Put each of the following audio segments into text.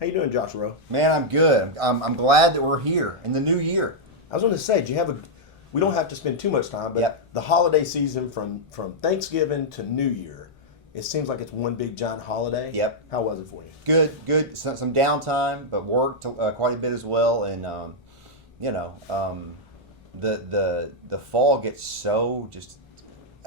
How you doing, Josh Roe? Man, I'm good. I'm glad that we're here in the new year. I was going to say, do you have a? We don't have to spend too much time, but Yep. the holiday season from Thanksgiving to New Year, it seems like it's one big giant holiday. Yep. How was it for you? Good. Some downtime, but worked quite a bit as well. And you know, the fall gets so just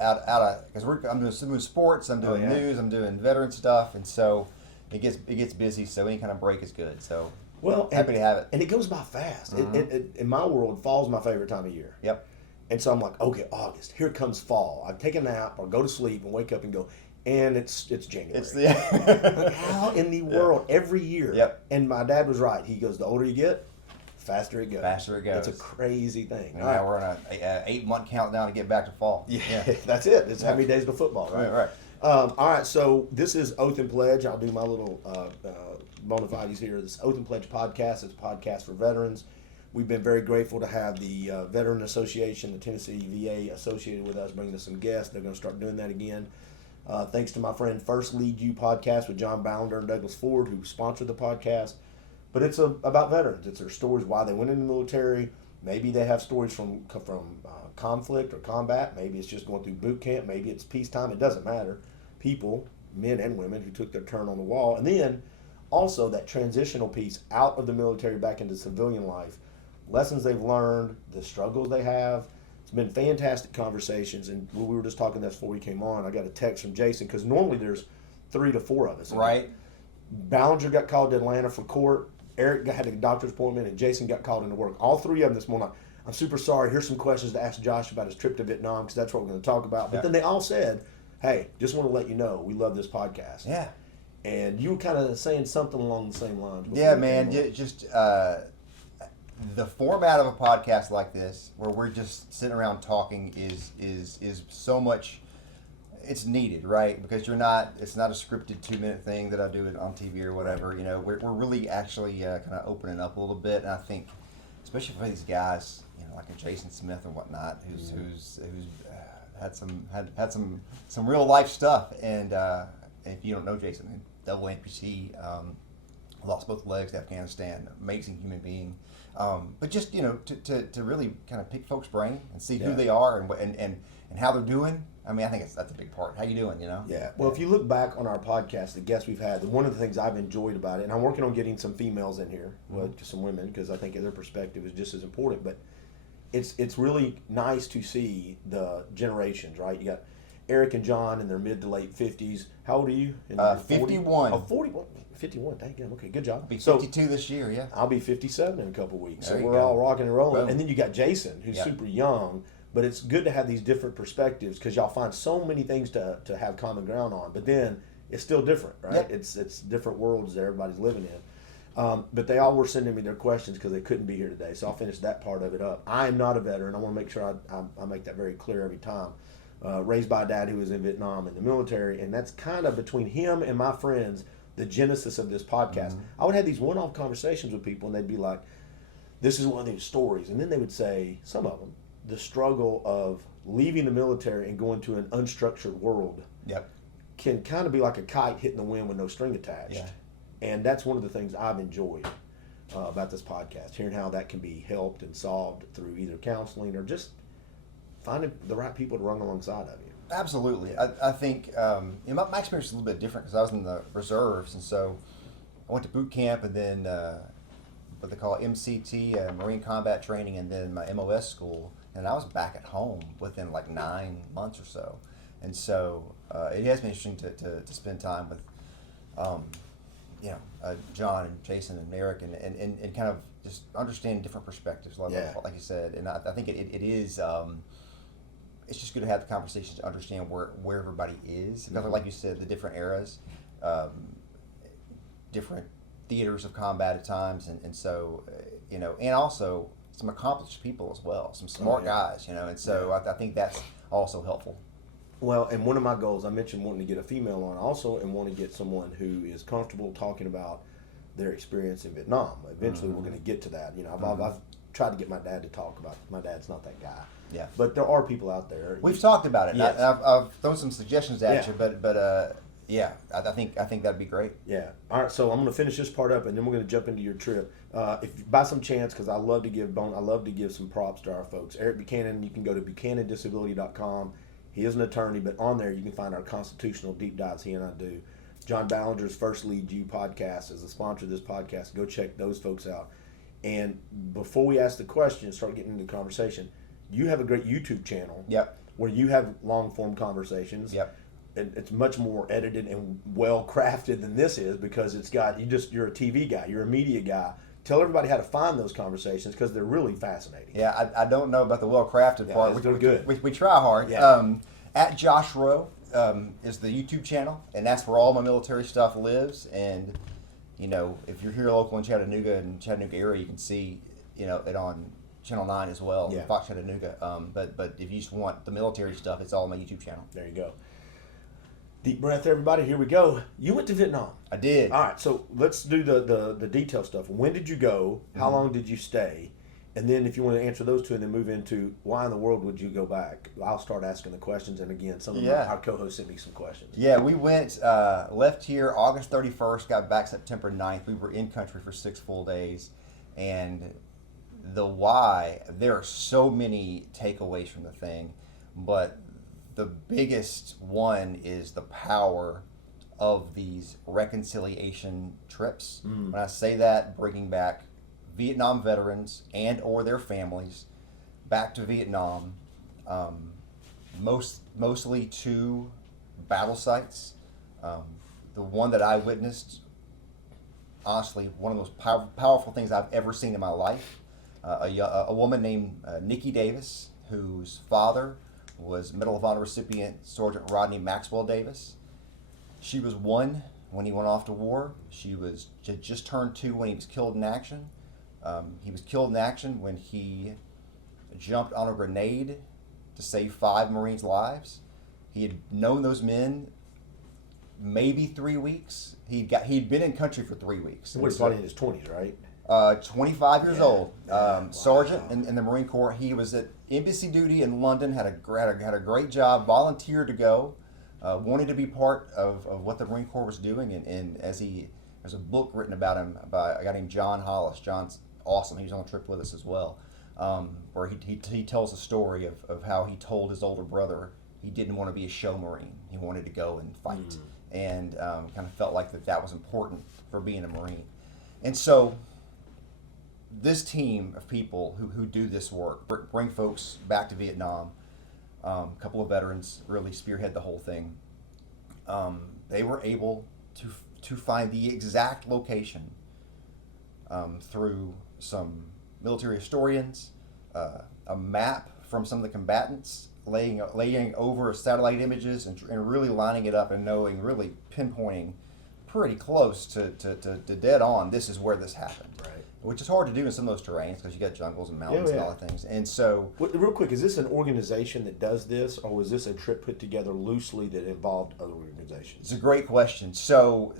out of because I'm doing sports, I'm doing news, I'm doing veteran stuff, and so it gets busy. So any kind of break is good. So Well, happy to have it. And it goes by fast. Mhm. In my world, fall's my favorite time of year. Yep. And so I'm like, okay, August, here comes fall. I take a nap or go to sleep and wake up and go, and it's January. It's the Like, how in the world every year? Yep. And my dad was right. He goes, the older you get, faster it goes. Faster it goes. It's a crazy thing. And now we're on a 8-month countdown to get back to fall. Yeah, that's it. It's how many days to football, right? Right. All right, so this is Oath and Pledge. I'll do my little bona fides here. This Oath and Pledge podcast is a podcast for veterans. We've been very grateful to have the Veteran Association, the Tennessee VA, associated with us, bringing us some guests. They're going to start doing that again. Thanks to my friend First Lead You podcast with John Bounder and Douglas Ford, who sponsored the podcast. But it's about veterans. It's their stories, why they went in the military. Maybe they have stories from conflict or combat. Maybe it's just going through boot camp. Maybe it's peacetime. It doesn't matter. People, men and women, who took their turn on the wall. And then also that transitional piece out of the military back into civilian life. Lessons they've learned, the struggles they have. It's been fantastic conversations. And we were just talking this before we came on. I got a text from Jason, because normally there's 3 to 4 of us. Right. Ballinger got called to Atlanta for court. Eric had a doctor's appointment, and Jason got called into work. All 3 of them this morning. I'm super sorry. Here's some questions to ask Josh about his trip to Vietnam, because that's what we're going to talk about. But then they all said, hey, just want to let you know, we love this podcast. Yeah. And you were kind of saying something along the same lines. Yeah, man. Just the format of a podcast like this, where we're just sitting around talking, is so much. It's needed, right? Because it's not a scripted 2-minute thing that I do on TV or whatever. You know, we're really actually kind of opening up a little bit, and I think, especially for these guys, you know, like a Jason Smith and whatnot, who's had some real life stuff. And if you don't know Jason, double amputee, lost both legs to Afghanistan, amazing human being. But just, you know, to really kind of pick folks' brain and see who they are and how they're doing. I mean, I think that's a big part. How you doing, you know? Yeah. Well, if you look back on our podcast, the guests we've had, one of the things I've enjoyed about it, and I'm working on getting some females in here, just some women, because I think their perspective is just as important. But it's really nice to see the generations, right? You got Eric and John in their mid to late 50s. How old are you? 51. Oh, 41. 51. Thank you. Okay, good job. I'll be 52 this year, yeah. I'll be 57 in a couple weeks. There So you we're go. all rocking and rolling. Boom. And then you got Jason, who's super young. But it's good to have these different perspectives, because y'all find so many things to have common ground on. But then it's still different, right? Yep. It's different worlds that everybody's living in. But they all were sending me their questions because they couldn't be here today. So I'll finish that part of it up. I am not a veteran. I want to make sure I make that very clear every time. Raised by a dad who was in Vietnam in the military. And that's kind of between him and my friends, the genesis of this podcast. I would have these one-off conversations with people, and they'd be like, this is one of these stories. And then they would say, some of them, the struggle of leaving the military and going to an unstructured world can kind of be like a kite hitting the wind with no string attached. Yeah. And that's one of the things I've enjoyed about this podcast, hearing how that can be helped and solved through either counseling or just finding the right people to run alongside of you. Absolutely. I think you know, my experience is a little bit different, because I was in the reserves, and so I went to boot camp, and then what they call MCT, Marine Combat Training, and then my MOS school. And I was back at home within like 9 months or so. And so it has been interesting to spend time with, John and Jason and Eric, and kind of just understanding different perspectives, like you said. And I think it is, it's just good to have the conversations to understand where everybody is. Because like you said, the different eras, different theaters of combat at times. And so, you know, and also some accomplished people as well, some smart guys, you know, and so I think that's also helpful. Well, and one of my goals, I mentioned wanting to get a female on also, and want to get someone who is comfortable talking about their experience in Vietnam. Eventually, we're going to get to that. You know, I've tried to get my dad to talk about it. My dad's not that guy. Yeah. But there are people out there. We've talked about it. Yes. I've thrown some suggestions at you, but Yeah, I think that'd be great. Yeah. All right. So I'm going to finish this part up, and then we're going to jump into your trip. If by some chance, because I love to give some props to our folks. Eric Buchanan. You can go to buchanandisability.com. He is an attorney, but on there you can find our constitutional deep dives he and I do. John Ballinger's First Lead You podcast is a sponsor of this podcast. Go check those folks out. And before we ask the question, start getting into the conversation, you have a great YouTube channel. Yep. Where you have long form conversations. Yep. It's much more edited and well crafted than this is, because you're a TV guy, you're a media guy. Tell everybody how to find those conversations, because they're really fascinating. Yeah, I don't know about the well crafted part. They're good. We try hard. Yeah. At Josh Roe is the YouTube channel, and that's where all my military stuff lives. And if you're here local in Chattanooga and Chattanooga area, you can see it on Channel 9 as well, yeah. Fox Chattanooga. But if you just want the military stuff, it's all on my YouTube channel. There you go. Deep breath, everybody. Here we go. You went to Vietnam. I did. All right, so let's do the detail stuff. When did you go? How long did you stay? And then if you want to answer those two and then move into why in the world would you go back, I'll start asking the questions. And again, some of our co-hosts sent me some questions. Yeah, we went, left here August 31st, got back September 9th. We were in country for 6 full days. And the why, there are so many takeaways from the thing, but the biggest one is the power of these reconciliation trips. When I say that, bringing back Vietnam veterans and or their families back to Vietnam, mostly to battle sites. The one that I witnessed, honestly, one of the most powerful things I've ever seen in my life. A woman named Nikki Davis, whose father was Medal of Honor recipient Sergeant Rodney Maxwell Davis. She was 1 when he went off to war. She was just turned 2 when he was killed in action. He was killed in action when he jumped on a grenade to save 5 Marines' lives. He had known those men maybe 3 weeks. He'd been in country for 3 weeks. He was probably in his 20s, right? 25 years old. Wow. Sergeant in the Marine Corps. He was at embassy duty in London, had a great job, volunteered to go, wanted to be part of what the Marine Corps was doing. And there's a book written about him by a guy named John Hollis. John's awesome. He was on the trip with us as well, where he tells the story of how he told his older brother he didn't want to be a show Marine. He wanted to go and fight, and kind of felt like that was important for being a Marine. And so this team of people who do this work, bring folks back to Vietnam, a couple of veterans really spearhead the whole thing. They were able to find the exact location through some military historians, a map from some of the combatants, laying over satellite images and really lining it up and really pinpointing pretty close to dead on, this is where this happened. Right. Which is hard to do in some of those terrains because you got jungles and mountains and all the things. And so, real quick, is this an organization that does this, or was this a trip put together loosely that involved other organizations? It's a great question. So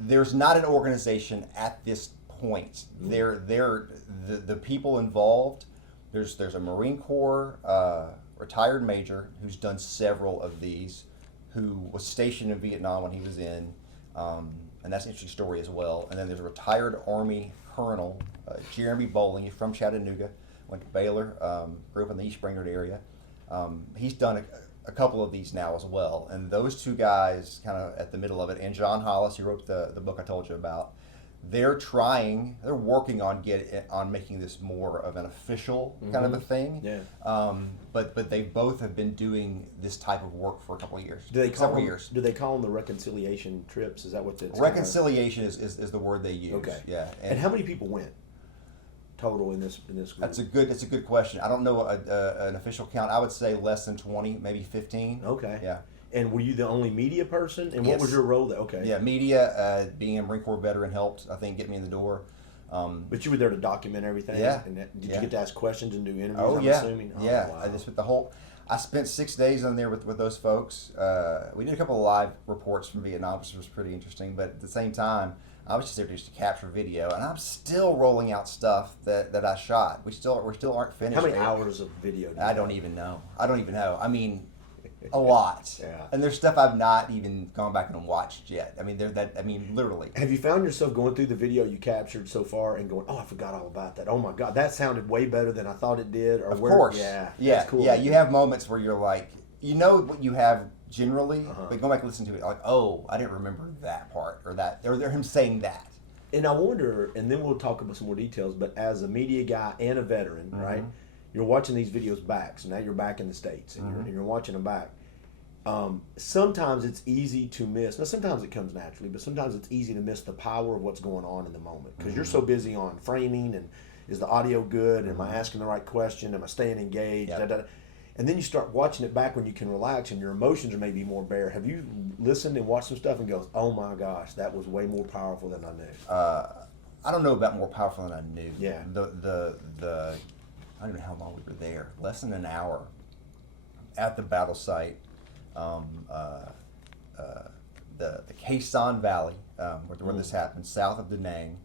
there's not an organization at this point. The people involved. There's a Marine Corps retired major who's done several of these, who was stationed in Vietnam when he was in, and that's an interesting story as well. And then there's a retired Army Colonel, Jeremy Bowling, from Chattanooga, went to Baylor, grew up in the East Brainerd area. He's done a couple of these now as well. And those two guys kind of at the middle of it, and John Hollis, who wrote the book I told you about, they're working on making this more of an official kind of a thing. Yeah. But they both have been doing this type of work for a couple of years. Do they call them the reconciliation trips? Is that what it's reconciliation is the word they use? Okay. Yeah. And how many people went total in this group? That's a good question. I don't know an official count. I would say less than 20, maybe 15. Okay. Yeah. And were you the only media person? And what was your role there? Okay. Yeah, media, being a Marine Corps veteran helped, I think, get me in the door. But you were there to document everything? Yeah. And did you get to ask questions and do interviews, I'm assuming? Yeah. Wow. I spent 6 days on there with those folks. We did a couple of live reports from Vietnam, which was pretty interesting. But at the same time, I was just there just to capture video. And I'm still rolling out stuff that I shot. We still aren't finished. How many hours of video? I don't even know. I mean, a lot. Yeah. And there's stuff I've not even gone back and watched yet. I mean, literally. Have you found yourself going through the video you captured so far and going, oh, I forgot all about that. Oh my God, that sounded way better than I thought it did. Or Of course. Yeah. Yeah. That's cool. Yeah. You have moments where you're like, you know what you have generally, but go back and listen to it, like, oh, I didn't remember that part or him saying that. And I wonder, and then we'll talk about some more details, but as a media guy and a veteran, right, you're watching these videos back. So now you're back in the States and you're watching them back. Sometimes it's easy to miss. Now, sometimes it comes naturally, but sometimes it's easy to miss the power of what's going on in the moment because you're so busy on framing and is the audio good? Am I asking the right question? Am I staying engaged? Yep. Da, da, da. And then you start watching it back when you can relax and your emotions are maybe more bare. Have you listened and watched some stuff and goes, oh my gosh, that was way more powerful than I knew? I don't know about more powerful than I knew. Yeah. The I don't know how long we were there. Less than an hour at the battle site. The Khe Sanh Valley, where this happened, south of Da Nang.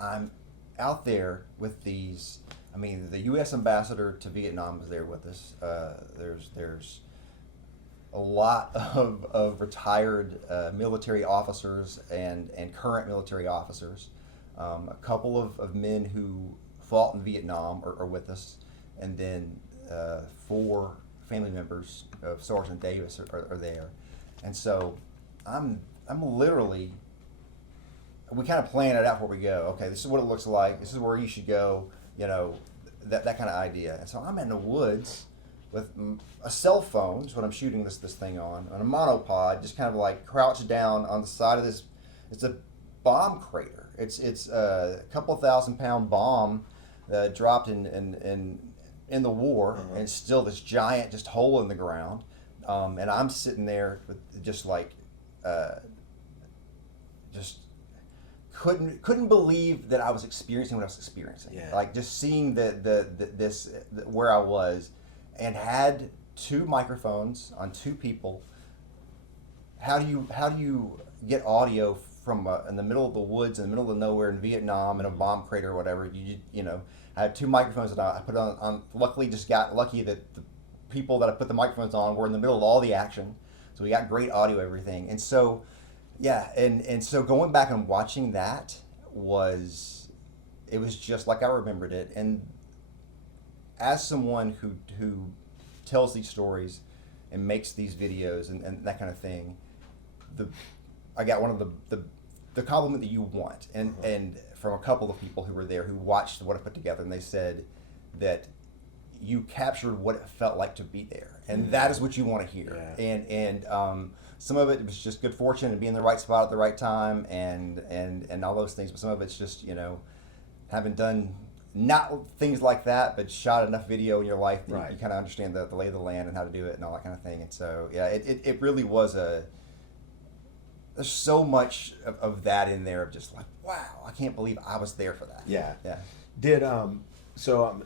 I'm out there with these. I mean, the U.S. ambassador to Vietnam was there with us. There's a lot of retired military officers and current military officers. A couple of men who fought in Vietnam are with us, and then 4 family members of Sergeant Davis are there. And so I'm literally, we kind of plan it out before we go. Okay, this is what it looks like. This is where you should go. You know, that kind of idea. And so I'm in the woods with a cell phone, is what I'm shooting this thing on a monopod, just kind of like crouched down on the side of this. It's a bomb crater. It's a couple 1,000-pound bomb dropped in the war, and it's still this giant just hole in the ground. And I'm sitting there with just like just couldn't believe that I was experiencing what I was experiencing. Yeah. Like just seeing this where I was, and had 2 microphones on 2 people. How do you get audio from in the middle of the woods, in the middle of nowhere in Vietnam, in a bomb crater or whatever? You know, I had 2 microphones that I put on. Luckily, just got lucky that the people that I put the microphones on were in the middle of all the action, so we got great audio, everything. And so, yeah, and so going back and watching that was just like I remembered it. And as someone who tells these stories and makes these videos and that kind of thing, I got one of the compliment that you want, and from a couple of people who were there who watched what I put together, and they said that you captured what it felt like to be there, and that is what you want to hear. Yeah. And some of it was just good fortune and being in the right spot at the right time, and all those things. But some of it's just, you know, having done not things like that, but shot enough video in your life that you kind of understand the lay of the land and how to do it and all that kind of thing. And so, yeah, it really was there's so much of that in there, of just like, wow, I can't believe I was there for that. Yeah. Yeah. Did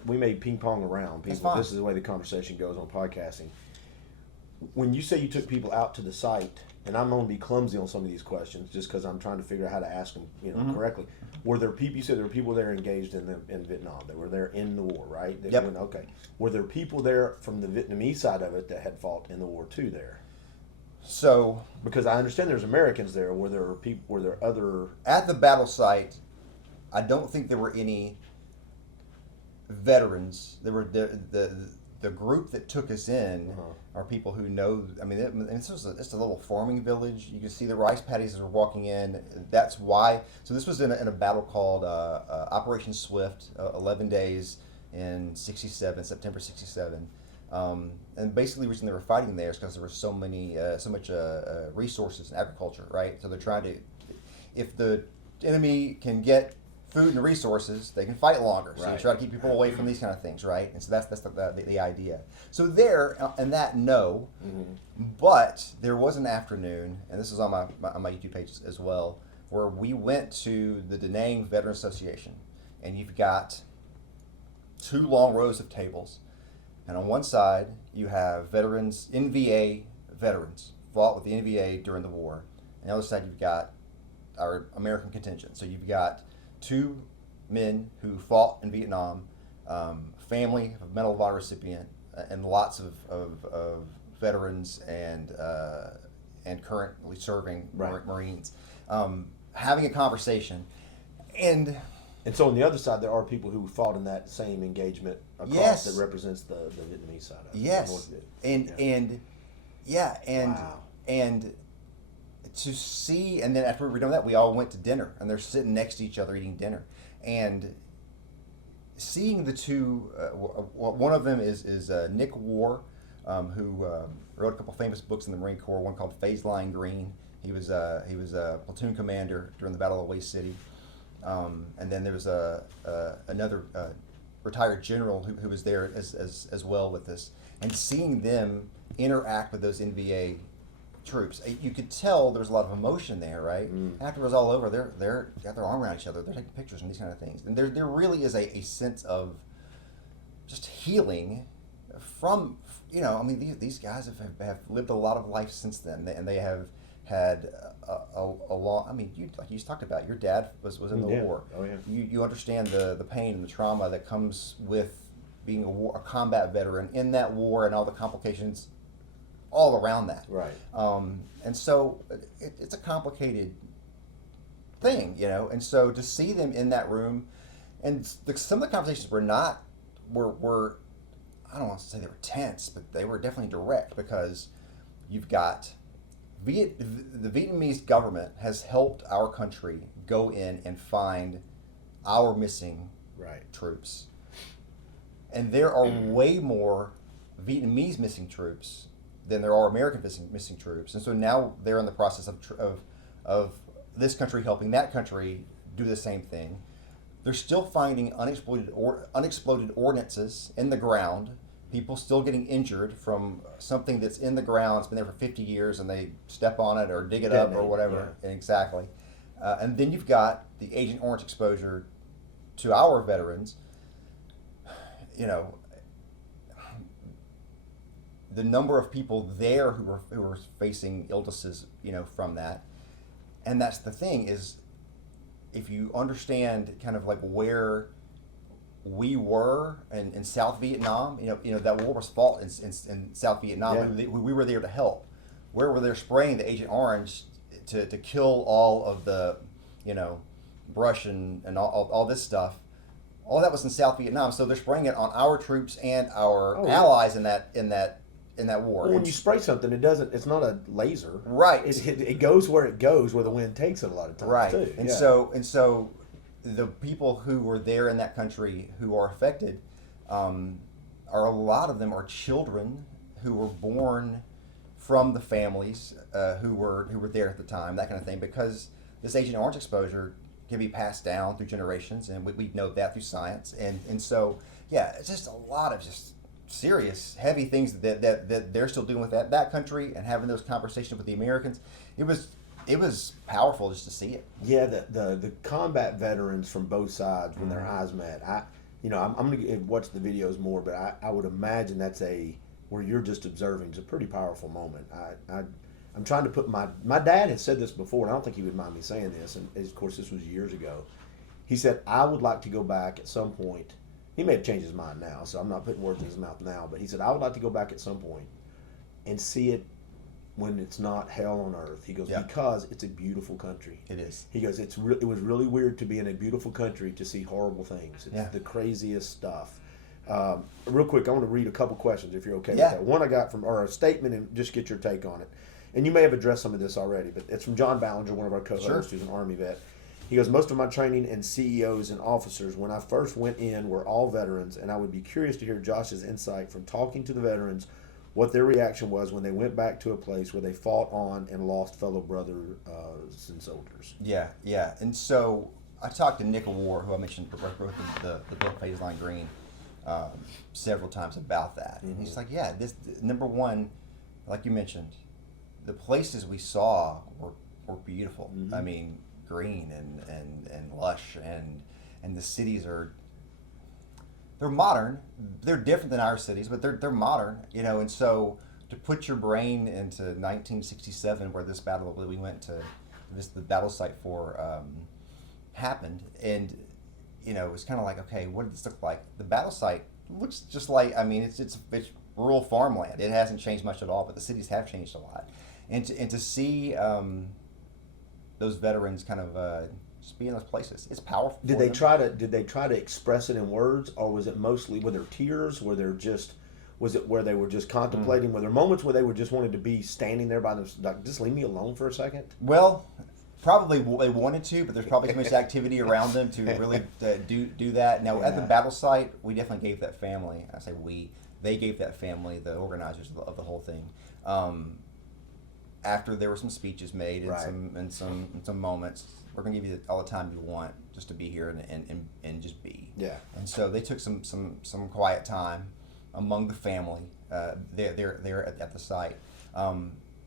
we may ping pong around That's people. fine. This is the way the conversation goes on podcasting. When you say you took people out to the site, and I'm going to be clumsy on some of these questions just because I'm trying to figure out how to ask them, correctly. Were there people? You said there were people there engaged in Vietnam. They were there in the war, right? Yep. Okay. Were there people there from the Vietnamese side of it that had fought in the war too there? So, Because I understand there's Americans there. Were there other? at the battle site, I don't think there were any veterans. There were the group that took us in are people who know. I mean, it's a little farming village. You can see the rice paddies as we're walking in. That's why. So this was in a battle called Operation Swift, 11 days in September 67. And basically the reason they were fighting there is because there were so much resources in agriculture, right? So they're trying to, if the enemy can get food and resources, they can fight longer. So you try to keep people away from these kind of things, right? And so that's the idea. So there, and that but there was an afternoon, and this is on my YouTube page as well, where we went to the Da Nang Veteran Association, and you've got 2 long rows of tables. And on one side, you have veterans, NVA veterans, fought with the NVA during the war. And the other side, you've got our American contingent. So you've got 2 men who fought in Vietnam, family of Medal of Honor recipient, and lots of veterans and currently serving Marines, having a conversation, and so on the other side there are people who fought in that same engagement across that represents the Vietnamese side of it. Yes, Wow. and to see, and then after we were done that, we all went to dinner, and they're sitting next to each other eating dinner, and seeing the two. One of them is Nick War, who wrote a couple famous books in the Marine Corps. One called Phase Line Green. He was a platoon commander during the Battle of Way City, and then there was another retired general who was there as well with us, and seeing them interact with those NVA troops, you could tell there was a lot of emotion there, right? After it was all over, they're got their arm around each other, they're taking pictures and these kind of things, and there really is a sense of just healing from, I mean, these guys have lived a lot of life since then, and they have had a long. I mean, like you just talked about, your dad was in the war. Oh yeah. You understand the pain and the trauma that comes with being a combat veteran in that war and all the complications all around that. Right. And so it's a complicated thing, and so to see them in that room, and some of the conversations were I don't want to say they were tense, but they were definitely direct, because you've got the Vietnamese government has helped our country go in and find our missing troops, and there are way more Vietnamese missing troops than there are American missing troops, and so now they're in the process of this country helping that country do the same thing. They're still finding unexploded ordnances in the ground. People still getting injured from something that's in the ground. It's been there for 50 years, and they step on it or dig it up or whatever. Yeah. Exactly. And then you've got the Agent Orange exposure to our veterans. The number of people there who were facing illnesses, from that. And that's the thing, is if you understand kind of like where we were in South Vietnam, that war was fought in South Vietnam. Yeah. We were there to help. Where were they spraying the Agent Orange to kill all of the, brush and all this stuff. All that was in South Vietnam, so they're spraying it on our troops and our allies in that war. Well, when you spray something, it's not a laser. Right. It goes where it goes, where the wind takes it a lot of times. Right. Too. And so the people who were there in that country who are affected, a lot of them are children who were born from the families who were there at the time, that kind of thing, because this Agent Orange exposure can be passed down through generations, and we know that through science, and so it's just a lot of just serious, heavy things that they're still doing with that country, and having those conversations with the Americans. It was powerful just to see it. Yeah, the combat veterans from both sides, when their eyes met, I'm going to watch the videos more, but I would imagine that's where you're just observing. It's a pretty powerful moment. I'm trying to put my dad has said this before, and I don't think he would mind me saying this, and of course this was years ago. He said, I would like to go back at some point. He may have changed his mind now, so I'm not putting words in his mouth now, but he said, I would like to go back at some point and see it when it's not hell on earth. He goes, because it's a beautiful country. It is. He goes, it was really weird to be in a beautiful country to see horrible things. It's the craziest stuff. Real quick, I want to read a couple questions if you're okay with that. One I got or a statement, and just get your take on it. And you may have addressed some of this already, but it's from John Ballinger, one of our co-hosts, who's an Army vet. He goes, most of my training and CEOs and officers, when I first went in, were all veterans, and I would be curious to hear Josh's insight from talking to the veterans, what their reaction was when they went back to a place where they fought on and lost fellow brothers and soldiers. Yeah. And so I talked to Nick War, who I mentioned, wrote the book Phase Line Green, several times about that. And he's like, this number one, like you mentioned, the places we saw were beautiful. I mean, green and lush, and the cities they're modern. They're different than our cities, but they're modern, and so to put your brain into 1967, where this battle that we went to, the battle site for happened, and it was kind of like, okay, what did this look like? The battle site looks just like, I mean, it's rural farmland. It hasn't changed much at all, but the cities have changed a lot. And to see those veterans kind of just be in those places, it's powerful. Did they try to express it in words, or was it mostly, were there tears? Was it where they were just contemplating? Were there moments where they were just wanted to be standing there by themselves, like, just leave me alone for a second? Well, probably they wanted to, but there's probably too much activity around them to really do that. Now, at the battle site, we definitely gave that family, I say we, they gave that family, the organizers of the whole thing, after there were some speeches made and some moments, we're going to give you all the time you want just to be here and just be. Yeah. And so they took some quiet time among the family there at the site.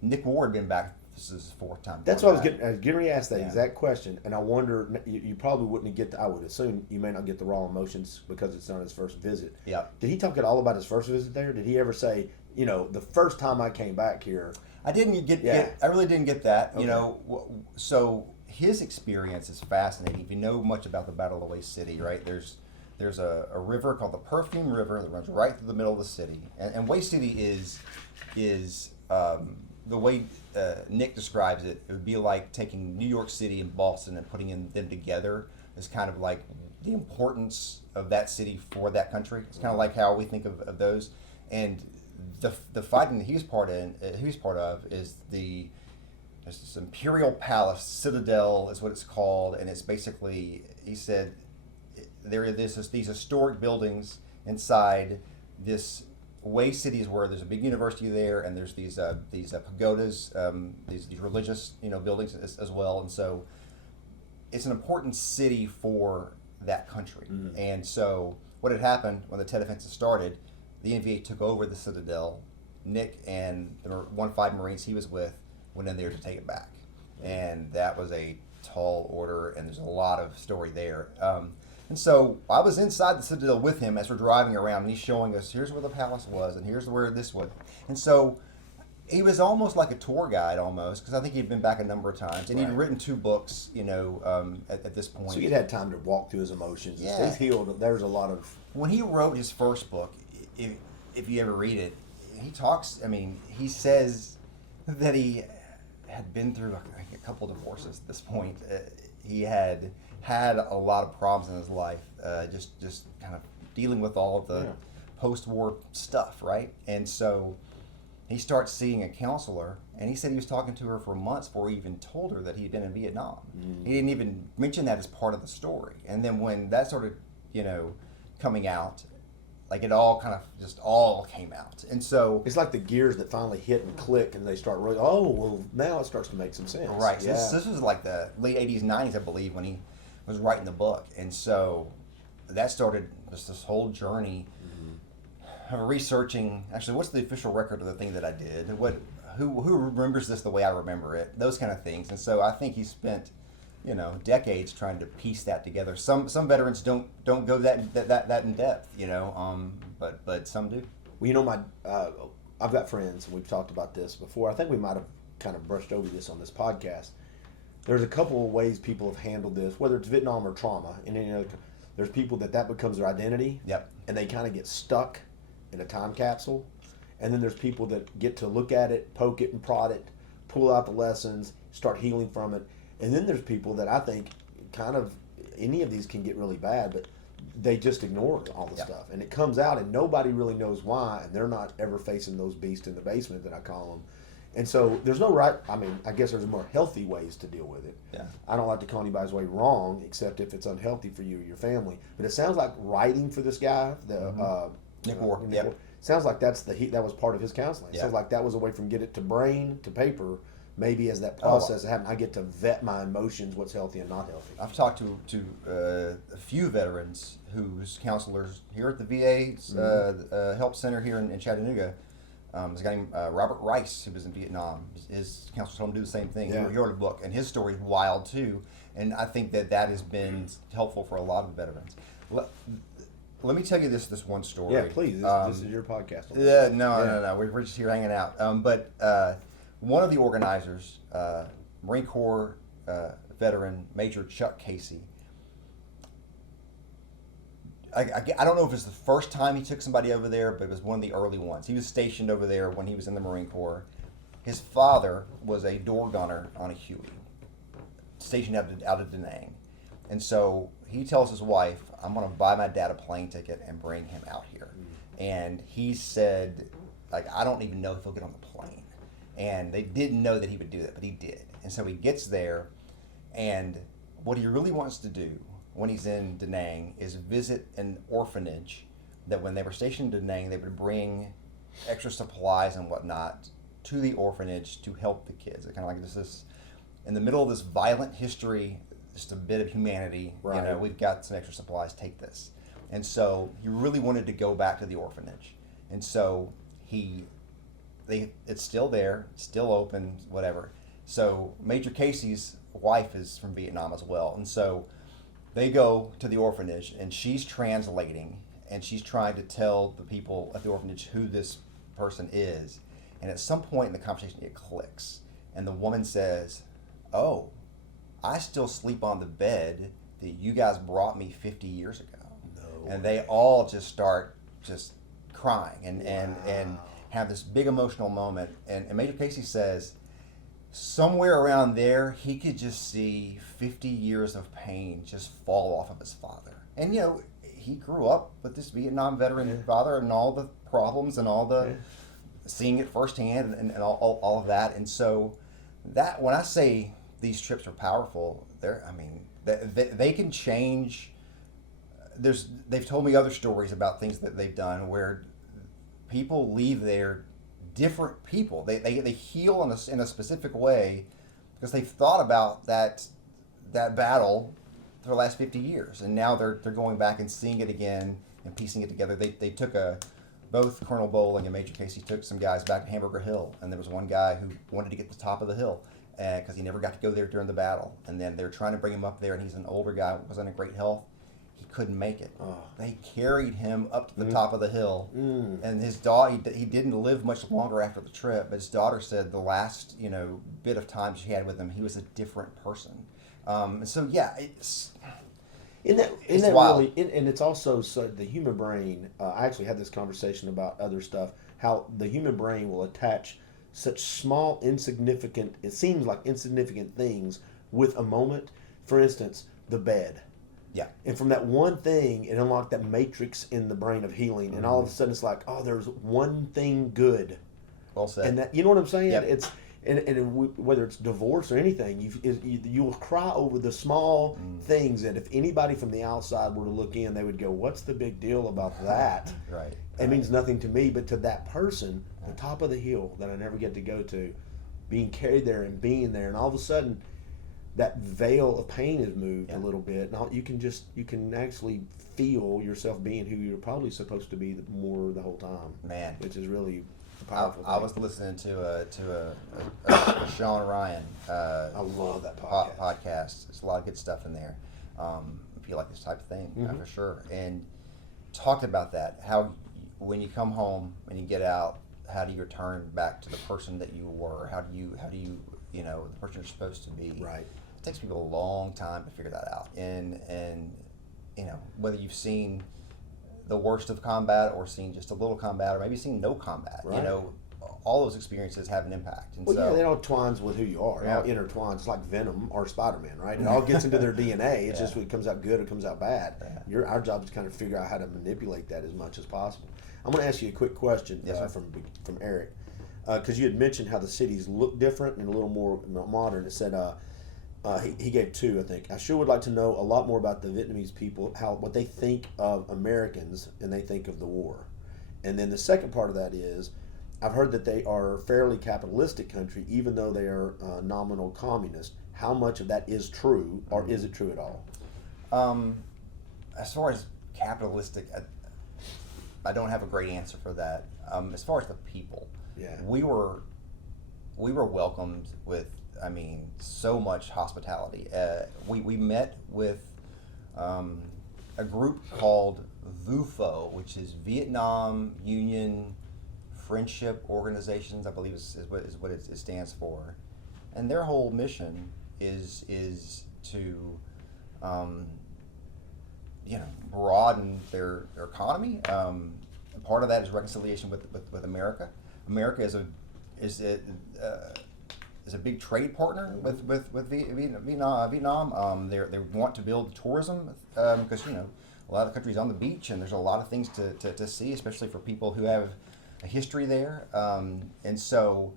Nick Ward had been back. This is his fourth time. That's what I was getting ready to ask that exact question, and I wonder, you probably wouldn't get. I would assume you may not get the raw emotions because it's not his first visit. Yeah. Did he talk at all about his first visit there? Did he ever say, the first time I came back here? I didn't get. I really didn't get that. Okay. So his experience is fascinating. If you know much about the Battle of Waste City, right? There's a river called the Perfume River that runs right through the middle of the city, and Waste City is the way Nick describes it. It would be like taking New York City and Boston and putting them together. Is kind of like the importance of that city for that country. It's kind of like how we think of those, and the fighting that he was part of is this Imperial Palace Citadel is what it's called, and it's basically, he said, there are these historic buildings inside this Waste Cities where there's a big university there, and there's these pagodas, these religious buildings as well, and so it's an important city for that country. Mm-hmm. And so what had happened when the Tet Offensive started, the NVA took over the Citadel. Nick and the 1-5 Marines he was with went in there to take it back, and that was a tall order, and there's a lot of story there. And so I was inside the Citadel with him as we're driving around, and he's showing us, here's where the palace was, and here's where this was. And so he was almost like a tour guide almost, because I think he'd been back a number of times, and he'd written 2 books, at this point. So he'd had time to walk through his emotions. Yeah. He's healed. There's a lot of... When he wrote his first book, if you ever read it, he says that he had been through a couple divorces at this point. He had a lot of problems in his life, just kind of dealing with all of the post-war stuff, right? And so he starts seeing a counselor, and he said he was talking to her for months before he even told her that he had been in Vietnam. Mm. He didn't even mention that as part of the story. And then when that started, coming out, like it all kind of just all came out. And so it's like the gears that finally hit and click, and they start really, now it starts to make some sense. Right. So this was like the late 80s, 90s, I believe, when he was writing the book. And so that started just this whole journey of researching, actually, what's the official record of the thing that I did? Who remembers this the way I remember it? Those kind of things. And so I think he spent, decades trying to piece that together. Some veterans don't go that in depth, but some do. Well, I've got friends, and we've talked about this before. I think we might have kind of brushed over this on this podcast. There's a couple of ways people have handled this, whether it's Vietnam or trauma. And there's people that becomes their identity. Yep. And they kind of get stuck in a time capsule. And then there's people that get to look at it, poke it and prod it, pull out the lessons, start healing from it. And then there's people that I think kind of, any of these can get really bad, but they just ignore all the stuff. And it comes out and nobody really knows why, and they're not ever facing those beasts in the basement that I call them. And so there's no right, I guess there's more healthy ways to deal with it. Yeah. I don't like to call anybody's way wrong, except if it's unhealthy for you or your family. But it sounds like writing for this guy, Nick Ward. Sounds like that was part of his counseling. It sounds like that was a way from get it to brain to paper. Maybe as that process happened, I get to vet my emotions, what's healthy and not healthy. I've talked to a few veterans whose counselors here at the VA's Help Center here in Chattanooga. There's a guy named Robert Rice who was in Vietnam. His counselor told him to do the same thing. Yeah. He wrote a book, and his story is wild too. And I think that has been helpful for a lot of veterans. Let me tell you this one story. Yeah, please. This is your podcast. No. We're just here hanging out. But one of the organizers, Marine Corps veteran Major Chuck Casey, I don't know if it's the first time he took somebody over there, but it was one of the early ones. He was stationed over there when he was in the Marine Corps. His father was a door gunner on a Huey, stationed out of Da Nang. And so he tells his wife, I'm going to buy my dad a plane ticket and bring him out here. And he said, like, I don't even know if he'll get on the plane. And they didn't know that he would do that, but he did. And so he gets there, and what he really wants to do when he's in Da Nang is visit an orphanage that when they were stationed in Da Nang, they would bring extra supplies and whatnot to the orphanage to help the kids. It kind of like this in the middle of this violent history, just a bit of humanity. Right. You know, we've got some extra supplies, take this. And so he really wanted to go back to the orphanage. And so it's still there, still open, whatever. So Major Casey's wife is from Vietnam as well. And so they go to the orphanage, and she's translating, and she's trying to tell the people at the orphanage who this person is. And at some point in the conversation, it clicks. And the woman says, oh, I still sleep on the bed that you guys brought me 50 years ago. No. And they all just start just crying and have this big emotional moment. And Major Casey says, somewhere around there, he could just see 50 years of pain just fall off of his father. And, you know, he grew up with this Vietnam veteran father and all the problems and all the seeing it firsthand and all of that. And so that, when I say these trips are powerful, they can change. They've told me other stories about things that they've done where people leave there different people. They heal in a specific way because they've thought about that battle for the last 50 years, and now they're going back and seeing it again and piecing it together. They took both Colonel Bowling and Major Casey took some guys back to Hamburger Hill, and there was one guy who wanted to get to the top of the hill because he never got to go there during the battle, and then they're trying to bring him up there, and he's an older guy, wasn't in great health. He couldn't make it. Oh. They carried him up to the top of the hill, and his daughter. He didn't live much longer after the trip. But his daughter said the last bit of time she had with him, he was a different person. So yeah, it's wild. Really, and it's also the human brain. I actually had this conversation about other stuff. How the human brain will attach such small, insignificant. It seems like insignificant things with a moment. For instance, the bed. Yeah. And from that one thing, it unlocked that matrix in the brain of healing, and all of a sudden it's like, oh, there's one thing good. Well said. And that, you know what I'm saying? Yep. It's whether it's divorce or anything, you will cry over the small things that if anybody from the outside were to look in, they would go, what's the big deal about that? Right. It means nothing to me, but to that person, the top of the hill that I never get to go to, being carried there and being there, and all of a sudden that veil of pain is moved a little bit. And you can actually feel yourself being who you're probably supposed to be more the whole time. Man, which is really powerful. I was listening to a Sean Ryan. I love that podcast. There's a lot of good stuff in there. If you like this type of thing, for sure. And talked about that. How when you come home and you get out, how do you return back to the person that you were? How do you the person you're supposed to be? Right. It takes people a long time to figure that out. And whether you've seen the worst of combat or seen just a little combat or maybe seen no combat, right. All those experiences have an impact. And it all twines with who you are. It all intertwines. It's like Venom or Spider-Man, right? It all gets into their DNA. It's just when it comes out good or comes out bad. Yeah. Our job is to kind of figure out how to manipulate that as much as possible. I'm going to ask you a quick question from Eric. Because you had mentioned how the cities look different and a little more modern. It said, he gave two, I think. I sure would like to know a lot more about the Vietnamese people, what they think of Americans and they think of the war. And then the second part of that is, I've heard that they are a fairly capitalistic country, even though they are nominal communist. How much of that is true, or is it true at all? As far as capitalistic, I don't have a great answer for that. As far as the people, we were welcomed with, so much hospitality. We met with a group called VUFO, which is Vietnam Union Friendship Organizations, I believe is what it stands for. And their whole mission is to broaden their economy. And part of that is reconciliation with America. America is a big trade partner with Vietnam. They want to build tourism because a lot of the country's on the beach and there's a lot of things to see, especially for people who have a history there. And so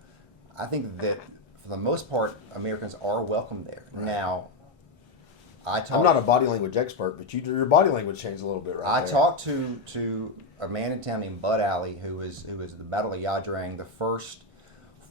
I think that for the most part, Americans are welcome there. Right. Now, I'm not a body language expert, but your body language changed a little bit, right? I talked to a man in town named Bud Alley, who was the Battle of Yadrang, the first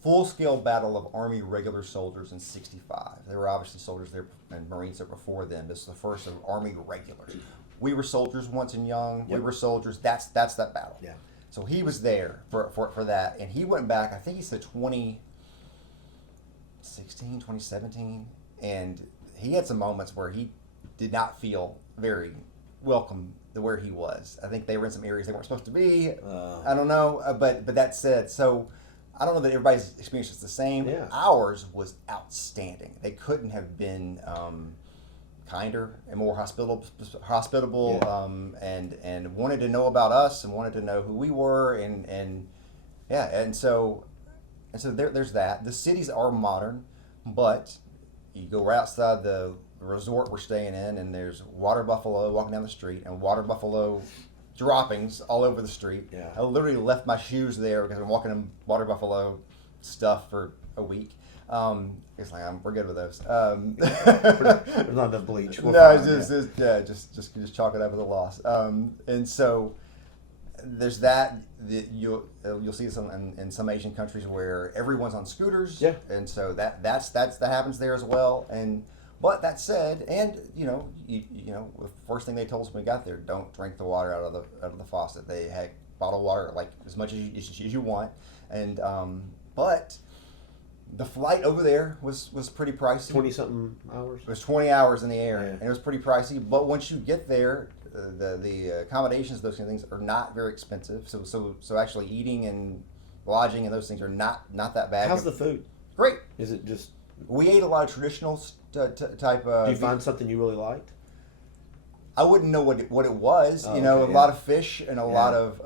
full-scale battle of Army regular soldiers in '65. There were obviously soldiers there and Marines there before then. This is the first of Army regulars. We were soldiers once and young. Yep. We were soldiers. That's that battle. Yeah. So he was there for that, and he went back. I think he said 2016, 2017, and he had some moments where he did not feel very welcome to where he was. I think they were in some areas they weren't supposed to be. I don't know, but that said, so I don't know that everybody's experience is the same. Yeah. Ours was outstanding. They couldn't have been kinder and more hospitable, yeah. And wanted to know about us and wanted to know who we were, and so there's that. The cities are modern, but you go right outside the resort we're staying in, and there's water buffalo walking down the street and water buffalo droppings all over the street. Yeah. I literally left my shoes there because I'm walking in water buffalo stuff for a week. It's like we're good with those. There's not enough bleach. Just chalk it up as a loss. And so there's that. You'll see this in some Asian countries where everyone's on scooters. Yeah. And so that happens there as well. But that said, and the first thing they told us when we got there, don't drink the water out of the faucet. They had bottled water like as much as you want, and but the flight over there was pretty pricey. 20-something hours. It was 20 hours in the air, yeah. And it was pretty pricey. But once you get there, the accommodations, those kind of things, are not very expensive. So actually eating and lodging and those things are not that bad. How's the food? Great. Is it just? We ate a lot of traditional type of. Do you find something you really liked? I wouldn't know what it was. Oh, a okay, lot of fish and a lot of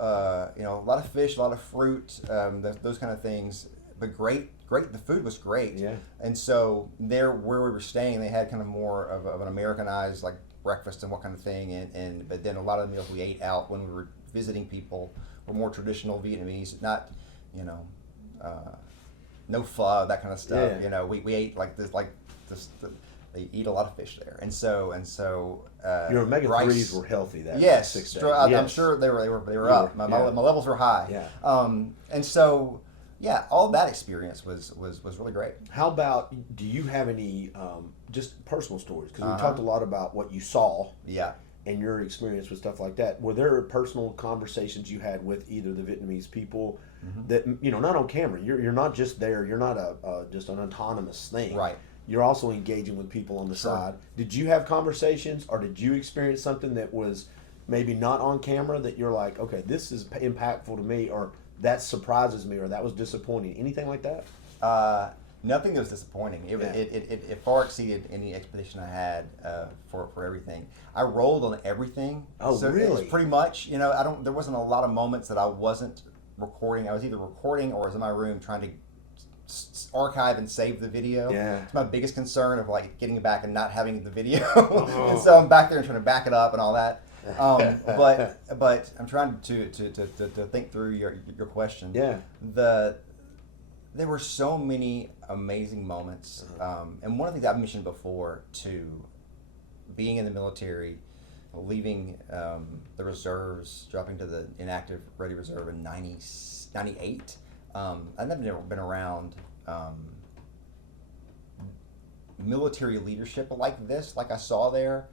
fish, a lot of fruit, those kind of things. But great. The food was great. Yeah. And so there, where we were staying, they had kind of more of an Americanized like breakfast and what kind of thing. But then a lot of the meals we ate out when we were visiting people were more traditional Vietnamese, not no pho, that kind of stuff. Yeah. We ate like this. They eat a lot of fish there, and so your omega rice. 3s were healthy. That yes, 6 days. I'm sure they were up. My levels were high. Yeah. And so all that experience was really great. How about, do you have any just personal stories? Because we talked a lot about what you saw. Yeah. And your experience with stuff like that. Were there personal conversations you had with either the Vietnamese people that not on camera? You're not just there. You're not just an autonomous thing. Right. You're also engaging with people on the side. Did you have conversations, or did you experience something that was maybe not on camera that you're like, okay, this is impactful to me, or that surprises me, or that was disappointing? Anything like that? Nothing that was disappointing. It far exceeded any expectation I had for everything. I rolled on everything. Oh, so really? It was pretty much, there wasn't a lot of moments that I wasn't recording. I was either recording or I was in my room trying to archive and save the video. Yeah. It's my biggest concern of like getting it back and not having the video. And so I'm back there and trying to back it up and all that. But I'm trying to think through your question. Yeah. There were so many amazing moments, and one of the things I've mentioned before, too, being in the military, leaving the reserves, dropping to the inactive ready reserve in 98. I've never been around military leadership like this, like I saw there,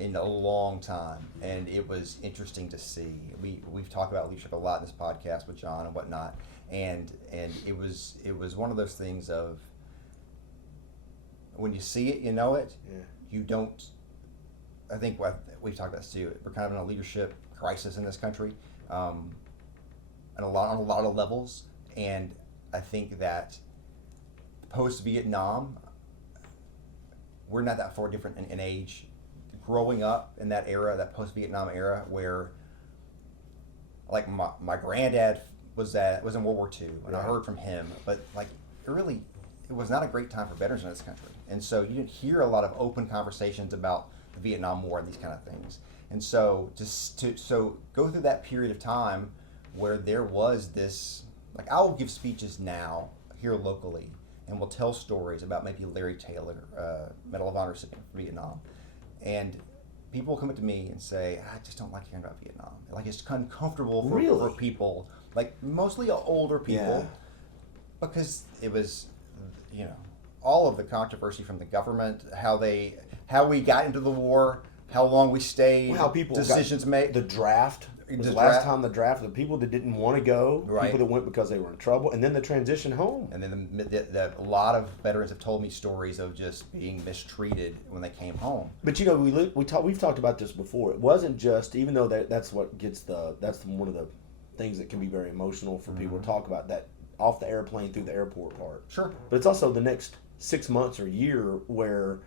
in a long time, and it was interesting to see. We've talked about leadership a lot in this podcast with John and whatnot, and it was one of those things of when you see it, you know it. Yeah. You don't. I think we've talked about this too. We're kind of in a leadership crisis in this country, and on a lot of levels. And I think that post Vietnam, we're not that far different in age growing up in that era, that post-Vietnam era, where like my granddad was in World War II, and I heard from him, but like it was not a great time for veterans in this country, and so you didn't hear a lot of open conversations about the Vietnam War and these kind of things, and so so go through that period of time where there was this, like I'll give speeches now here locally, and we'll tell stories about maybe Larry Taylor, Medal of Honor recipient from Vietnam, and people will come up to me and say, I just don't like hearing about Vietnam. Like it's uncomfortable for people, like mostly older people, because it was, all of the controversy from the government, how we got into the war, how long we stayed, how people decisions made. The draft. The last time the draft, the people that didn't want to go, people that went because they were in trouble, and then the transition home. And then a lot of veterans have told me stories of just being mistreated when they came home. But we've talked about this before. It wasn't just, even though that's what gets that's one of the things that can be very emotional for people to talk about, that off the airplane through the airport part. Sure. But it's also the next 6 months or year where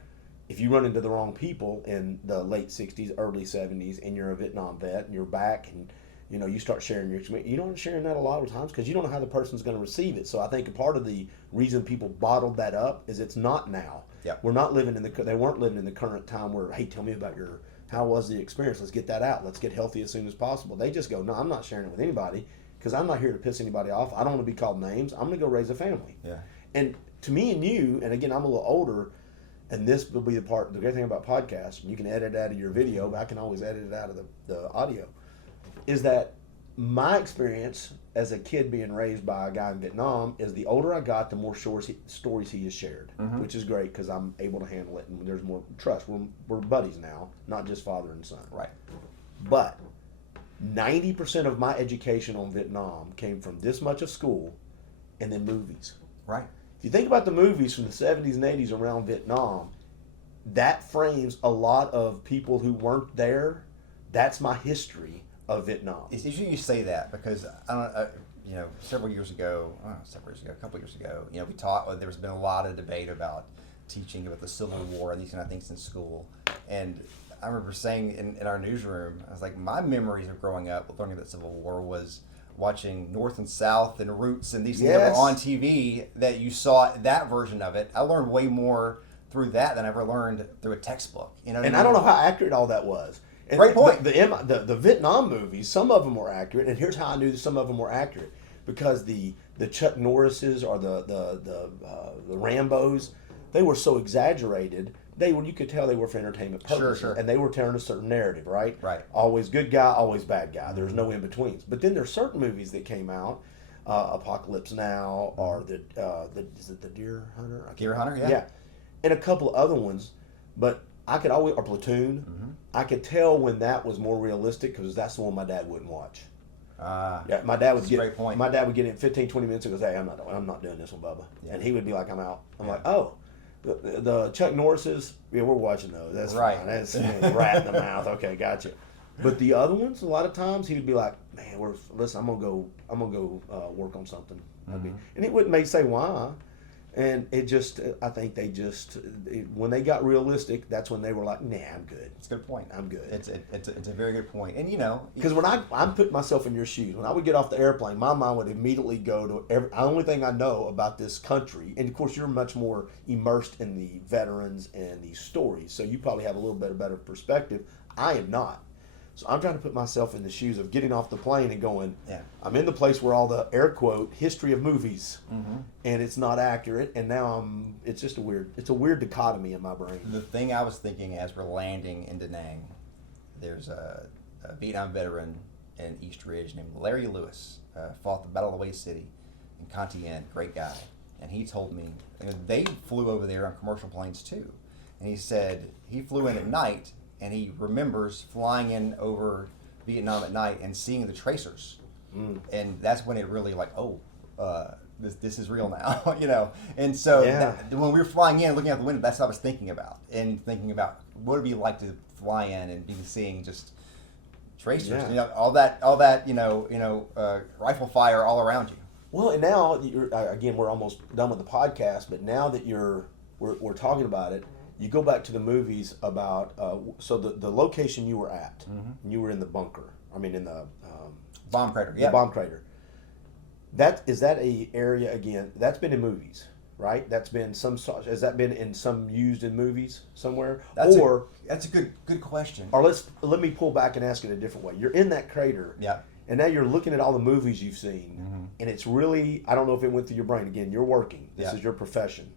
if you run into the wrong people in the late 60s, early 70s, and you're a Vietnam vet and you're back and you start sharing your experience, you don't sharing that a lot of times because you don't know how the person's going to receive it. So I think a part of the reason people bottled that up is it's not now. Yep. We're not living they weren't living in the current time where, hey, tell me about how was the experience? Let's get that out. Let's get healthy as soon as possible. They just go, no, I'm not sharing it with anybody because I'm not here to piss anybody off. I don't want to be called names. I'm going to go raise a family. Yeah. And to me and you, and again, I'm a little older, and this will be the great thing about podcasts, and you can edit it out of your video, but I can always edit it out of the audio, is that my experience as a kid being raised by a guy in Vietnam is the older I got, the more stories he has shared, which is great because I'm able to handle it, and there's more trust. We're buddies now, not just father and son. Right. But 90% of my education on Vietnam came from this much of school and then movies. Right. If you think about the movies from the 70s and 80s around Vietnam, that frames a lot of people who weren't there. That's my history of Vietnam. It's interesting you say that because several years ago, a couple years ago, we taught. There's been a lot of debate about teaching about the Civil War and these kind of things in school. And I remember saying in our newsroom, I was like, my memories of growing up learning about the Civil War was watching North and South and Roots and these things that were on TV, that you saw that version of it. I learned way more through that than I ever learned through a textbook. I don't know how accurate all that was. And great point. The Vietnam movies, some of them were accurate, and here's how I knew that some of them were accurate. Because the Chuck Norrises or the Rambos, they were so exaggerated. You could tell they were for entertainment purposes. Sure. And they were telling a certain narrative, right? Right. Always good guy, always bad guy. There's no in-betweens. But then there's certain movies that came out, Apocalypse Now, or is it The Deer Hunter? Deer Hunter, yeah. Yeah. And a couple of other ones. But I could always, or Platoon, I could tell when that was more realistic because that's the one my dad wouldn't watch. Yeah, my dad would get. Great point. My dad would get in 15, 20 minutes and goes, "Hey, I'm not doing this one, Bubba," and he would be like, "I'm out." I'm like, "Oh, the Chuck Norrises, yeah, we're watching those. That's right. Fine. That's rat in the mouth. Okay, gotcha." But the other ones, a lot of times he would be like, "Man, listen, I'm gonna go work on something," and he wouldn't say why. And I think when they got realistic, that's when they were like, "Nah, I'm good." It's a good point. I'm good. It's a very good point. And because when I'm putting myself in your shoes, when I would get off the airplane, my mind would immediately go to the only thing I know about this country. And of course, you're much more immersed in the veterans and these stories, so you probably have a little bit better perspective. I am not. So I'm trying to put myself in the shoes of getting off the plane and going, I'm in the place where all the air quote history of movies, and it's not accurate. And now it's just a weird dichotomy in my brain. The thing I was thinking as we're landing in Da Nang, there's a Vietnam veteran in East Ridge named Larry Lewis, fought the Battle of Way City in Con Tien, great guy. And he told me, they flew over there on commercial planes too. And he said he flew in at night, and he remembers flying in over Vietnam at night and seeing the tracers. And that's when it really this is real now, And so when we were flying in, looking out the window, that's what I was thinking about. And thinking about what it would be like to fly in and be seeing just tracers, all that, rifle fire all around you. Well, and now, again, we're almost done with the podcast, but now that we're talking about it, You go back to the movies about so the location you were at, you were in the bunker. I mean, in the bomb crater. The bomb crater. Is that a area again? That's been in movies, right? That's been has that been in some used in movies somewhere? That's a good question. Or let me pull back and ask it a different way. You're in that crater. Yeah. And now you're looking at all the movies you've seen, and it's really, I don't know if it went through your brain. Again, you're working. This is your profession.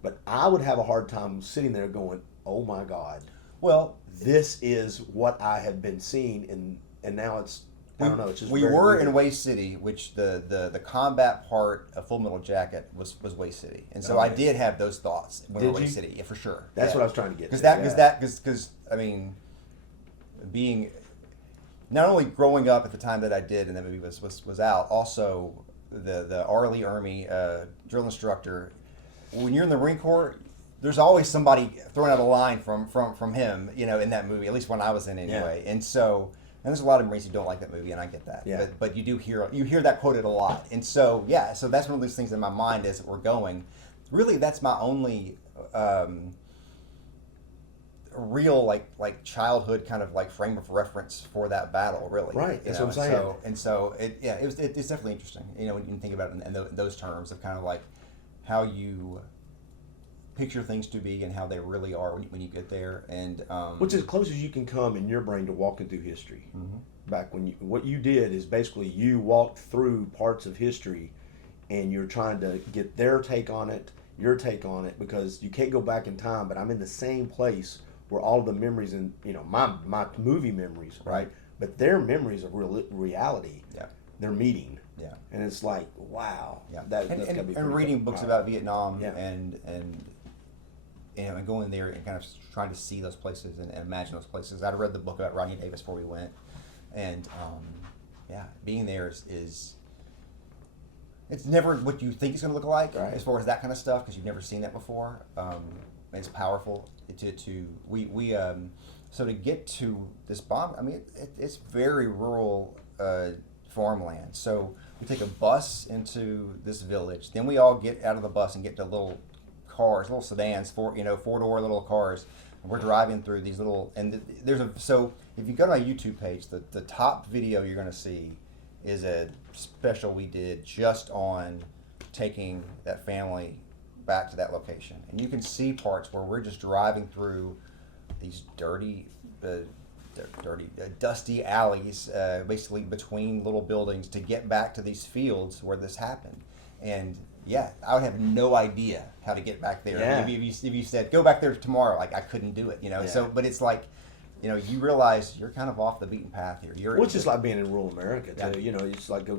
But I would have a hard time sitting there going, oh my God. Well, this is what I have been seeing, and now it's, I don't know, it's just we very were weird. in Way City, which the combat part of Full Metal Jacket was Way City, and so I did have those thoughts when we were in Way City, for sure. That's what I was trying to get. Because I mean, being not only growing up at the time that I did, and that movie was out, also the Arlie Ermy drill instructor. When you're in the Marine Corps, there's always somebody throwing out a line from him, in that movie. At least when I was in, anyway. And so. And there's a lot of Marines who don't like that movie, and I get that. Yeah. But you hear that quoted a lot, and so so that's one of those things in my mind as we're going. Really, that's my only real like childhood kind of like frame of reference for that battle. Really, right? That's what I'm saying. So it's definitely interesting. When you think about it in those terms of kind of like how you picture things to be and how they really are when you get there, and which is as close as you can come in your brain to walking through history. Back when what you did is basically you walked through parts of history, and you're trying to get their take on it, your take on it, because you can't go back in time. But I'm in the same place where all of the memories and my movie memories, right? But their memories of reality, they're meeting. Yeah, and it's like, wow. Yeah, that's gotta be and reading books about Vietnam, and going there and kind of trying to see those places and imagine those places. I'd read the book about Rodney Davis before we went, and being there is it's never what you think it's going to look like as far as that kind of stuff, because you've never seen that before. It's powerful so to get to this bomb. I mean, it's very rural farmland. So we take a bus into this village, then we all get out of the bus and get to little sedans, four-door little cars, and we're driving through these little, and so if you go to my YouTube page, the top video you're going to see is a special we did just on taking that family back to that location, and you can see parts where we're just driving through these dirty, dusty alleys, basically between little buildings, to get back to these fields where this happened, and I would have no idea how to get back there. Yeah. If you said go back there tomorrow, like I couldn't do it, So, but it's like, you realize you're kind of off the beaten path here. Which is like being in rural America too. Yeah. It's like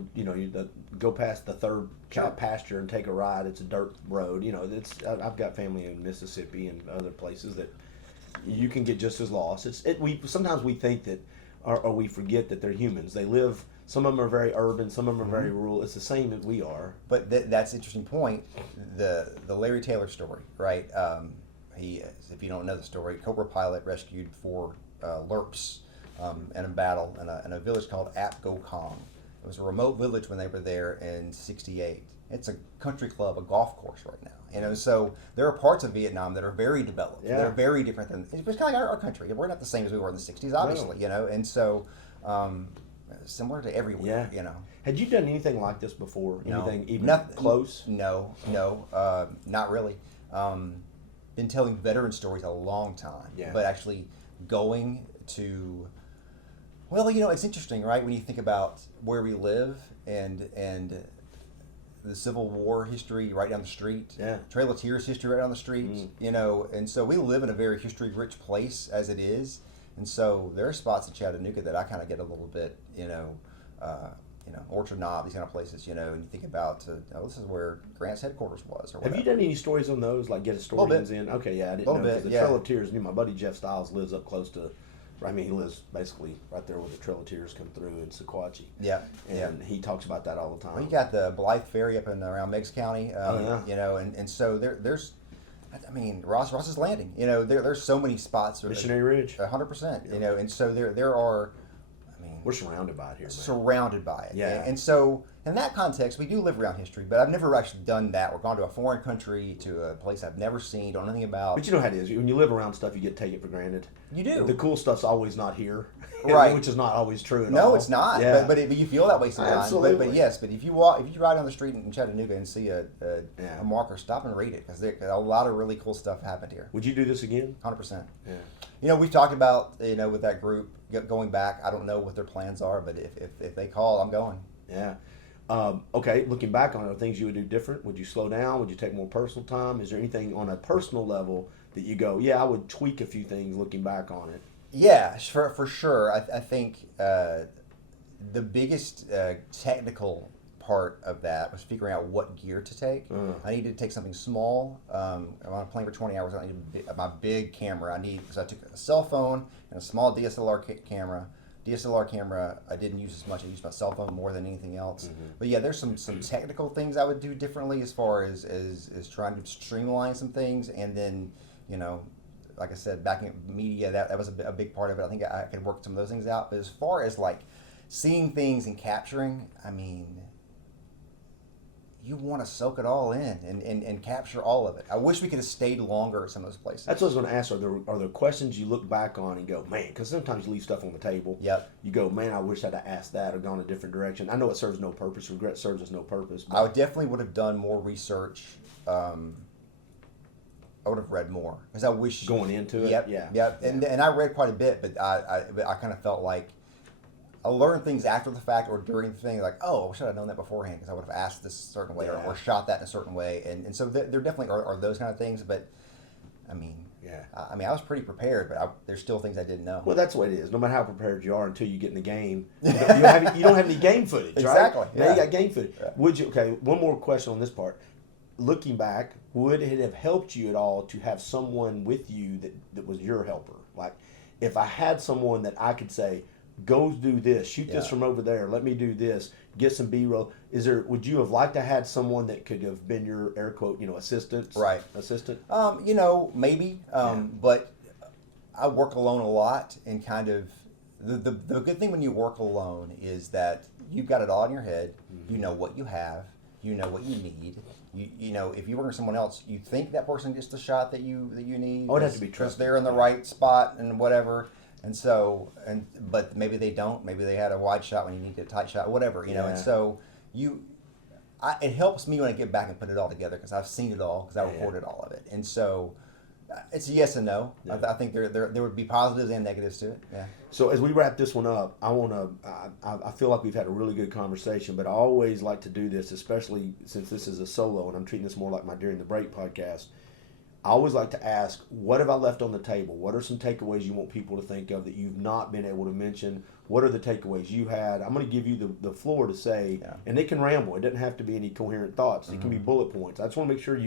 go past the third pasture and take a ride. It's a dirt road. I've got family in Mississippi and other places that you can get just as lost. Sometimes we think that, or we forget that they're humans. They live. Some of them are very urban. Some of them are very rural. It's the same as we are. But that's an interesting point. The Larry Taylor story, right? He, if you don't know the story, Cobra pilot rescued 4 LRPs in a battle in a village called Ap Go Kong. It was a remote village when they were there in '68. It's a country club, a golf course right now. So there are parts of Vietnam that are very developed. Yeah. They're very different than, it's kind of like our country. We're not the same as we were in the '60s, obviously. And so. Similar to everywhere, Had you done anything like this before? No. Anything even close? No, not really. Been telling veteran stories a long time, but actually going to, it's interesting, right? When you think about where we live and the Civil War history right down the street, Trail of Tears history right down the street, and so we live in a very history-rich place as it is. And so there are spots in Chattanooga that I kind of get a little bit, Orchard Knob, these kind of places, and you think about, this is where Grant's headquarters was. Or have you done any stories on those, like get historians in? Okay, I didn't know. Because the Trail of Tears, my buddy Jeff Stiles lives up close to, he lives basically right there where the Trail of Tears come through in Sequatchie. Yeah. And he talks about that all the time. Well, you got the Blythe Ferry up in around Meigs County, and so there's, Ross's Landing. There's so many spots. Missionary Ridge. 100%. And so there are. we're surrounded by it here, man. Surrounded by it. Yeah. And so, in that context, we do live around history, but I've never actually done that. We're gone to a foreign country, to a place I've never seen, don't know anything about. But you know how it is. When you live around stuff, you get to take it for granted. You do. The cool stuff's always not here. Right. Which is not always true at all. No, it's not. Yeah. But you feel that way sometimes. Absolutely. But yes, but if you ride down the street in Chattanooga and see a marker, stop and read it, because a lot of really cool stuff happened here. Would you do this again? 100%. Yeah. You know, we've talked about, with that group going back. I don't know what their plans are, but if they call, I'm going. Yeah. Okay, looking back on it, are things you would do different? Would you slow down? Would you take more personal time? Is there anything on a personal level that you go, yeah, I would tweak a few things looking back on it? Yeah, for sure. I think the biggest technical part of that was figuring out what gear to take. I needed to take something small. I'm on a plane for 20 hours. I needed my big camera. Because I took a cell phone and a small DSLR camera. DSLR camera, I didn't use as much. I used my cell phone more than anything else. Mm-hmm. But yeah, there's some technical things I would do differently as far as trying to streamline some things. And then, like I said, back in media, that was a big part of it. I think I could work some of those things out. But as far as like seeing things and capturing, I mean, you want to soak it all in and capture all of it. I wish we could have stayed longer at some of those places. That's what I was going to ask. Are there questions you look back on and go, man, because sometimes you leave stuff on the table. Yep. You go, man, I wish I'd have asked that or gone a different direction. I know it serves no purpose. Regret serves us no purpose. I definitely would have done more research. I would have read more because I wish going into it. Yep. Yeah. Yep. And I read quite a bit, but I kind of felt like I learned things after the fact or during the thing, like, oh, I wish I'd known that beforehand because I would have asked this a certain way or shot that in a certain way. And so there definitely are those kind of things. But, I mean, I was pretty prepared, but there's still things I didn't know. Well, that's the way it is. No matter how prepared you are until you get in the game, you don't have any game footage, exactly. right? Now you got game footage. Yeah. Would you? Okay, one more question on this part. Looking back, would it have helped you at all to have someone with you that was your helper? Like, if I had someone that I could say, go do this, shoot this from over there, let me do this, get some B-roll. Would you have liked to have someone that could have been your air quote, assistant? Right. Assistant? Maybe. But I work alone a lot, and kind of the good thing when you work alone is that you've got it all in your head. Mm-hmm. You know what you have. You know what you need. You know, if you work with someone else, you think that person gets the shot that you need. Oh, it has to be because trusted. they're in the right spot and whatever. And so, but maybe they don't. Maybe they had a wide shot when you needed a tight shot, whatever, you know. And so it helps me when I get back and put it all together because I've seen it all because I recorded all of it. And so it's a yes and no. Yeah. I think there would be positives and negatives to it. Yeah. So as we wrap this one up, I feel like we've had a really good conversation, but I always like to do this, especially since this is a solo and I'm treating this more like my During the Break podcast. I always like to ask, what have I left on the table? What are some takeaways you want people to think of that you've not been able to mention? What are the takeaways you had? I'm going to give you the floor to say, and they can ramble. It doesn't have to be any coherent thoughts. It can be bullet points. I just want to make sure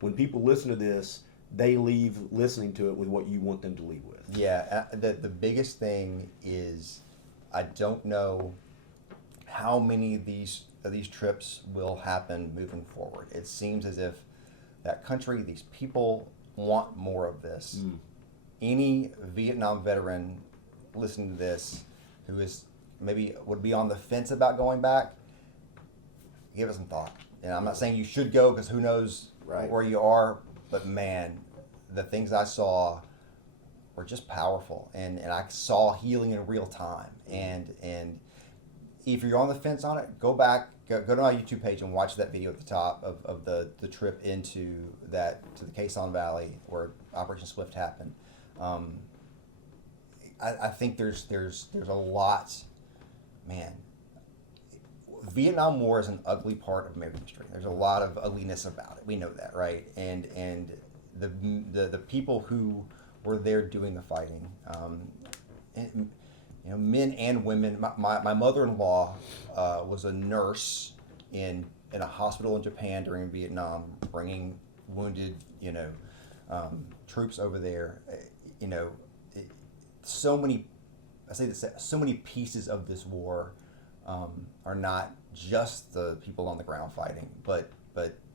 when people listen to this, they leave listening to it with what you want them to leave with. Yeah, the biggest thing is I don't know how many of these trips will happen moving forward. It seems as if that country, these people want more of this. Any Vietnam veteran listening to this who is maybe would be on the fence about going back, give it some thought. And I'm not saying you should go because who knows where you are, but man, the things I saw were just powerful, and I saw healing in real time. And if you're on the fence on it, go back. Go to my YouTube page and watch that video at the top of the trip to the Quezon Valley where Operation Swift happened. I think there's a lot, man. Vietnam War is an ugly part of American history. There's a lot of ugliness about it. We know that, right? And the people who were there doing the fighting, men and women. My mother-in-law was a nurse in a hospital in Japan during Vietnam, bringing wounded, troops over there. So many pieces of this war are not just the people on the ground fighting, but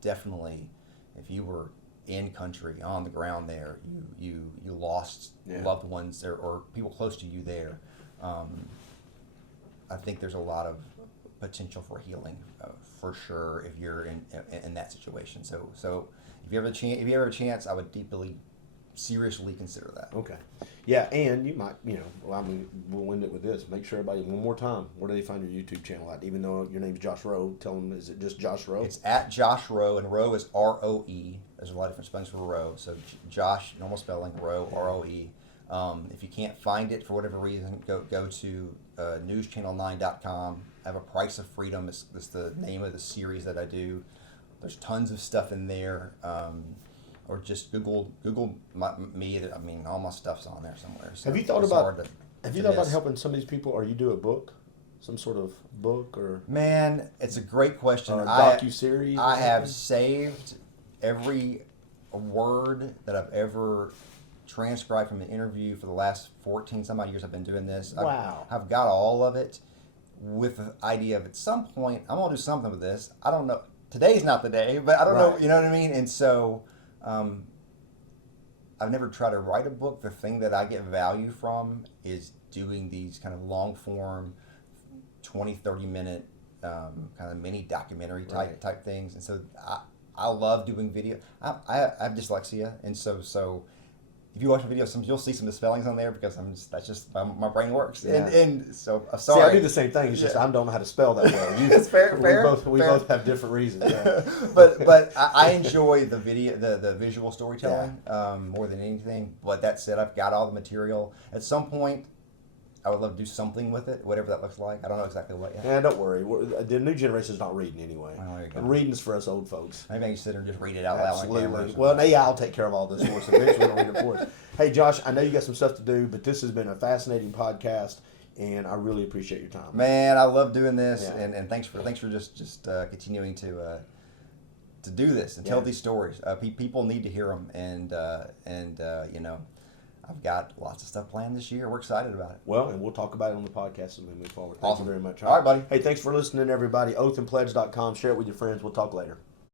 definitely, if you were in country on the ground there, you lost loved ones there or people close to you there. I think there's a lot of potential for healing for sure if you're in that situation. So if you ever have a chance, I would seriously consider that. Okay. Yeah, and you might, well, I mean, we'll end it with this. Make sure everybody, one more time, where do they find your YouTube channel at? Even though your name's Josh Roe, tell them, is it just Josh Roe? It's at Josh Roe, and Roe is R-O-E. There's a lot of different spellings for Roe. So Josh, normal spelling, Roe, R-O-E. If you can't find it for whatever reason, go to newschannel9.com. I have a Price of Freedom. It's the name of the series that I do. There's tons of stuff in there. Or just Google me. I mean, all my stuff's on there somewhere. So have you thought about helping some of these people, or you do a book, some sort of book, or? Man, it's a great question. Or a docu-series? I have saved every word that I've ever transcribed from an interview for the last 14 some odd years I've been doing this. Wow. I've got all of it with the idea of at some point I'm going to do something with this. I don't know. Today's not the day, but I don't know. You know what I mean? And so I've never tried to write a book. The thing that I get value from is doing these kind of long form, 20, 30 minute kind of mini documentary type things. And so I love doing video. I have dyslexia, and so if you watch the video, you'll see some misspellings on there because that's just my brain works. Yeah. And so I'm sorry. See, I do the same thing. It's just I don't know how to spell that well. That's fair. We both have different reasons. Yeah. but I enjoy the video, the visual storytelling more than anything. But that said, I've got all the material. At some point, I would love to do something with it, whatever that looks like. I don't know exactly what yet. Yeah, don't worry. The new generation's not reading anyway. Oh, there you go. And reading's for us old folks. Maybe I can sit there and just read it out loud on camera. Well, I'll take care of all this for us. Eventually, we'll read it for us. Hey, Josh, I know you got some stuff to do, but this has been a fascinating podcast, and I really appreciate your time. Man, I love doing this, and thanks for just continuing to do this and tell these stories. People need to hear them, and I've got lots of stuff planned this year. We're excited about it. Well, and we'll talk about it on the podcast as we move forward. Awesome. Thank you very much. All right, buddy. Hey, thanks for listening, everybody. Oathandpledge.com. Share it with your friends. We'll talk later.